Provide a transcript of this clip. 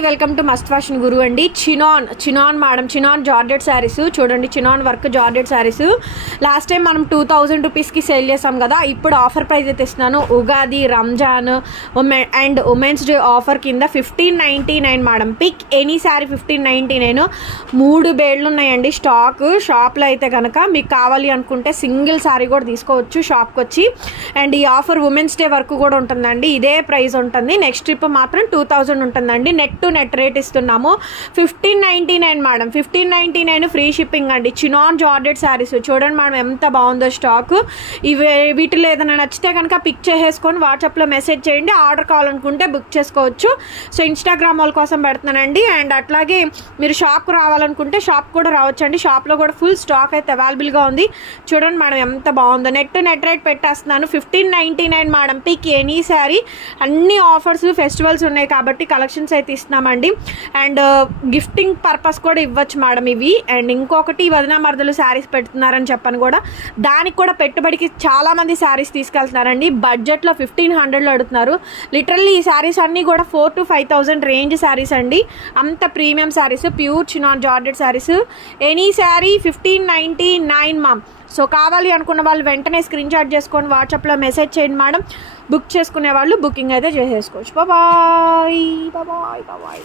అండి, welcome to Must Fashion Guru అండి. Chinon madam, chinon georgette sarees చూడండి. Chinon work georgette sarees last time మనం 2000 రూపీస్కి sale చేసాం కదా. ఇప్పుడు ఆఫర్ ప్రైస్ అయితే ఇస్తున్నాను. Ugadi, Ramzan and women's day offer కింద 1599 మేడం. Pick any sari 1599. 3 బేడ్లు ఉన్నాయండి స్టాక్ షాప్లో. అయితే కనుక మీకు కావాలి అనుకుంటే సింగిల్ శారీ కూడా తీసుకోవచ్చు షాప్కి వచ్చి. అండ్ ఈ ఆఫర్ ఉమెన్స్ డే వరకు కూడా ఉంటుందండి. ఇదే ప్రైస్ ఉంటుంది. నెక్స్ట్ ట్రిప్ మాత్రం 2000 ఉంటుందండి. నెట్ టు నెట్ రేట్ ఇస్తున్నాము. 1599 మేడం. 1599 ఫ్రీ షిప్పింగ్ అండి. చినాన్ జార్జెట్ శారీస్ చూడండి మేడం ఎంత బాగుందో స్టాక్. వీటిలో ఏదైనా నచ్చితే కనుక పిక్ చేసేసుకొని వాట్సాప్లో మెసేజ్ చేయండి. ఆర్డర్ కావాలనుకుంటే బుక్ చేసుకోవచ్చు. సో ఇన్స్టాగ్రామ్ వాళ్ళ కోసం పెడుతున్నానండి. అండ్ అట్లాగే మీరు షాప్కి రావాలనుకుంటే షాప్ కూడా రావచ్చు అండి. షాప్లో కూడా ఫుల్ స్టాక్ అయితే అవైలబుల్గా ఉంది. చూడండి మేడం ఎంత బాగుందో. నెట్ టు నెట్ రేట్ పెట్టేస్తున్నాను. 1599 మేడం. Pick any sari. అన్ని ఆఫర్స్ ఫెస్టివల్స్ ఉన్నాయి కాబట్టి కలెక్షన్స్ అయితే ఇస్తున్నామండి. అండ్ గిఫ్టింగ్ పర్పస్ కూడా ఇవ్వచ్చు మేడం ఇవి. అండ్ ఇంకొకటి వదిన మరదలు శారీస్ పెడుతున్నారని చెప్పని కూడా దానికి కూడా పెట్టుబడికి చాలామంది శారీస్ తీసుకెళ్తున్నారండి. బడ్జెట్లో 1500లో అడుగుతున్నారు. లిటరల్లీ ఈ శారీస్ అన్నీ కూడా 4,000 to 5,000 రేంజ్ శారీస్ అండి. అంత premium saris, pure chinon georgette saris. Any sari 1599 ma'am. So కావాలి అనుకున్న వాళ్ళు వెంటనే స్క్రీన్ షాట్ చేసుకొని వాట్సాప్లో మెసేజ్ చేయండి మేడం. బుక్ చేసుకునే వాళ్ళు బుకింగ్ అయితే చేసేసుకోవచ్చు. Bye bye bye bye.